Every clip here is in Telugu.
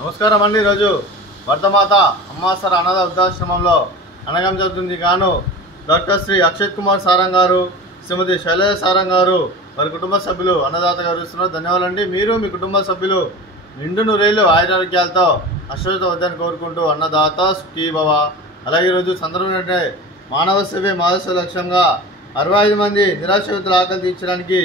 నమస్కారం అండి. ఈరోజు వర్ధమాత అమ్మాసర అనాథ వృద్ధాశ్రమంలో అనగం జరుగుతుంది గాను డాక్టర్ శ్రీ అక్షయ్ కుమార్ సారంగ్ గారు, శ్రీమతి శైలజ సారంగ్ గారు, వారి కుటుంబ సభ్యులు అన్నదాత గారు ఇస్తున్నారు. ధన్యవాదాలండి. మీరు మీ కుటుంబ సభ్యులు నిండు నూరేళ్లు ఆయురారోగ్యాలతో అశ్వత వద్దని కోరుకుంటూ అన్నదాత సుఖీ భవ. అలాగే ఈరోజు సందర్భం ఏంటంటే మానవ సేవే మానవ లక్ష్యంగా 65 మంది నిరాశ్రితుల ఆకలి తీర్చడానికి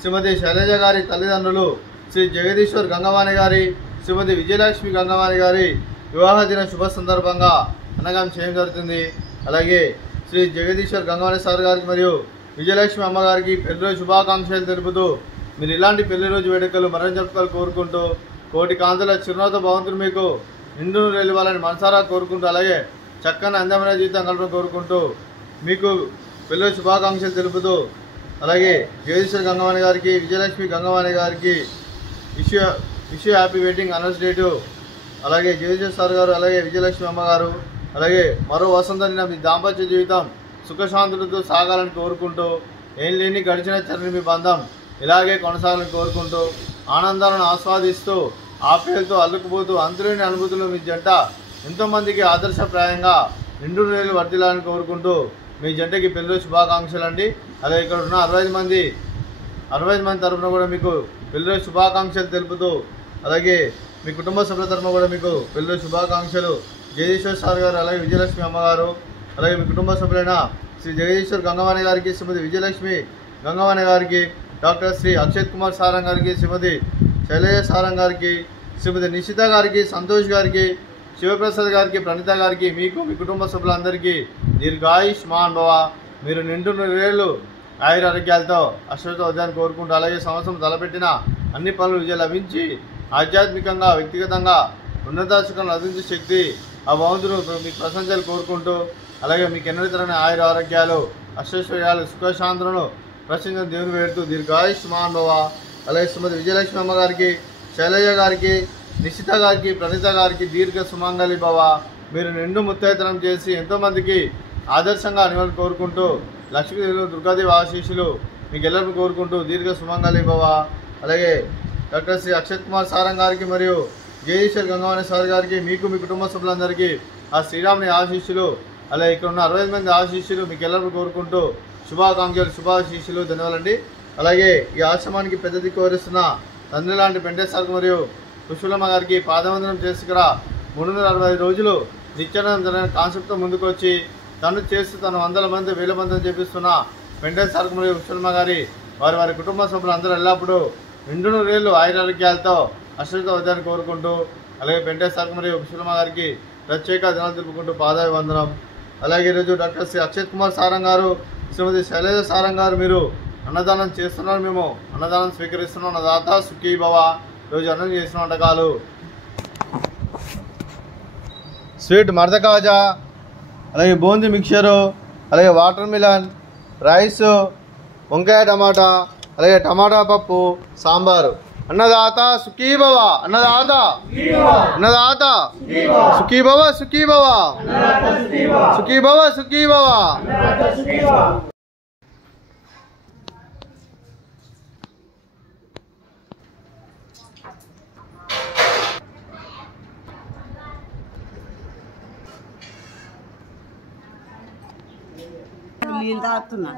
శ్రీమతి శైలజ గారి తల్లిదండ్రులు శ్రీ జగదీశ్వర్ గంగవాణి గారి, శ్రీమతి విజయలక్ష్మి గంగవాణి గారి వివాహ దిన శుభ సందర్భంగా అన్నగం చేయడం జరుగుతుంది. అలాగే శ్రీ జగదీశ్వర్ గంగవాణి సార్ గారికి మరియు విజయలక్ష్మి అమ్మగారికి పెళ్లిరోజు శుభాకాంక్షలు తెలుపుతూ మీరు ఇలాంటి పెళ్లిరోజు వేడుకలు మరణం జరుపుకోవాలి కోరుకుంటూ కోటి కాంతుల చిరునవ్వుతో భగవంతుడు మీకు నిండు వెళ్ళివ్వాలని మనసారా కోరుకుంటూ అలాగే చక్కని అందమైన జీవితం కలపడం కోరుకుంటూ మీకు పెళ్లిరోజు శుభాకాంక్షలు తెలుపుతూ అలాగే జగదీశ్వర్ గంగవాణి గారికి, విజయలక్ష్మి గంగవాణి గారికి విష్ హ్యాపీ వెడ్డింగ్ అనౌన్స్డేటు. అలాగే జగదీశ్వర్ సార్ గారు, అలాగే విజయలక్ష్మి అమ్మగారు, అలాగే మరో వసంతని మీ దాంపత్య జీవితం సుఖశాంతులతో సాగాలని కోరుకుంటూ ఏం లేని గడిచిన చరణి మీ బంధం ఇలాగే కొనసాగాలని కోరుకుంటూ ఆనందాలను ఆస్వాదిస్తూ ఆప్యాయతతో అల్లుకుపోతూ అంతులేని అనుభూతులు మీ జంట ఎంతోమందికి ఆదర్శప్రాయంగా నిండు నూరేళ్లు వర్ధిల్లాలని కోరుకుంటూ మీ జంటకి పెళ్లిరోజు శుభాకాంక్షలు అండి. అలాగే ఇక్కడ ఉన్న 65 మంది తరఫున కూడా మీకు పెళ్లిరోజు శుభాకాంక్షలు తెలుపుతూ అలాగే మీ కుటుంబ సభ్యుల తరఫున కూడా మీకు పెళ్లిరోజు శుభాకాంక్షలు. జగదీశ్వర్ సార్ గారు, అలాగే విజయలక్ష్మి అమ్మగారు, అలాగే మీ కుటుంబ సభ్యులైన శ్రీ జగదీశ్వర్ గంగవాణి గారికి, శ్రీమతి విజయలక్ష్మి గంగవాణి గారికి, డాక్టర్ శ్రీ అక్షయ్ కుమార్ సారంగ్ గారికి, శ్రీమతి శైలజ సారంగ్ గారికి, శ్రీమతి నిషిత గారికి, సంతోష్ గారికి, శివప్రసాద్ గారికి, ప్రణీత గారికి, మీకు మీ కుటుంబ సభ్యులందరికీ దీర్ఘాయుష్మాన్ భవ. మీరు నిండు నూరేళ్లు ఆయురారోగ్యాలతో అశ్వత వద్దని కోరుకుంటూ అలాగే సంవత్సరం తలపెట్టిన అన్ని పనులు విజయం లభించి ఆధ్యాత్మికంగా వ్యక్తిగతంగా ఉన్నతాశిఖరం లభించే శక్తి ఆ భగవంతుడు మీకు ప్రశంసలు కోరుకుంటూ అలాగే మీకు ఎన్నడతరని ఆయురారోగ్యాలు అశ్వశ్వర్యాలు సుఖశాంతులను ప్రశ్నించిన దేవుని వేడుతూ దీర్ఘాయుష్మాన్ భవ. అలాగే శ్రీమతి విజయలక్ష్మి అమ్మగారికి, శైలజ గారికి, నిషిత గారికి, ప్రణీత గారికి దీర్ఘ సుమంగళి భవ. మీరు నిండు ముత్తైతనం చేసి ఎంతోమందికి ఆదర్శంగా నివాళులు కోరుకుంటూ లక్ష్మీదేవి దుర్గాదేవి ఆశీస్సులు మీకు ఎల్లరిని కోరుకుంటూ దీర్ఘ సుమంగళి భవ. అలాగే డాక్టర్ శ్రీ అక్షయ్ కుమార్ సారంగ్ గారికి మరియు జగదీశ్వర్ గంగవాణి సార్ గారికి, మీకు మీ కుటుంబ సభ్యులందరికీ ఆ శ్రీరాముని ఆశీస్సులు అలాగే ఇక్కడ ఉన్న 65 మంది ఆశీస్సులు మీకు ఎల్లరిని కోరుకుంటూ శుభాకాంక్షలు, శుభాశీస్సులు. ధన్యవాదాలండి. అలాగే ఈ ఆశ్రమానికి పెద్ద దిక్కు వహిస్తున్న తండ్రి లాంటి వెంకటేశ్వర మరియు పుష్పలమ్మ గారికి పాదవందనం చేసి ఇక్కడ 365 రోజులు నిత్యానందం జరిగిన కాన్సెప్ట్తో ముందుకు వచ్చి తను చేస్తూ తన 100 మంది 1000 మందిని చేపిస్తున్న వెంకటేశ్వర మరియు పుష్పలమ్మ గారి వారి కుటుంబ సభ్యులు అందరూ ఎల్లప్పుడూ నిండు నూరేళ్లు ఆయురారోగ్యాలతో అశ్వత వద్దని కోరుకుంటూ అలాగే వెంకటేశ్వర మరియు పుష్పలమ్మ గారికి ప్రత్యేక దినాలు తెలుపుకుంటూ పాదాభివందనం. అలాగే ఈరోజు డాక్టర్ శ్రీ అక్షయ్ కుమార్ సారంగ్ గారు, శ్రీమతి శైలజ సారంగ్ గారు మీరు అన్నదానం చేస్తున్నారు. మేము అన్నదానం స్వీకరిస్తున్నాం. అన్నదాత సుఖీ భవ. ఈరోజు అన్నం చేసిన వంటకాలు స్వీట్ మర్ద కాజా, అలాగే బూందీ మిక్చరు, అలాగే వాటర్ మిలన్, రైస్, వంకాయ టమాటా, అలాగే టమాటా పప్పు, సాంబారు. అన్నదాత సుఖీ భవ. అన్నదాత అన్నదాత సుఖీ భవ, సుఖీ భవ, సుఖీ భవ, సుఖీ భవ. నీళ్ళు తాగుతున్నా.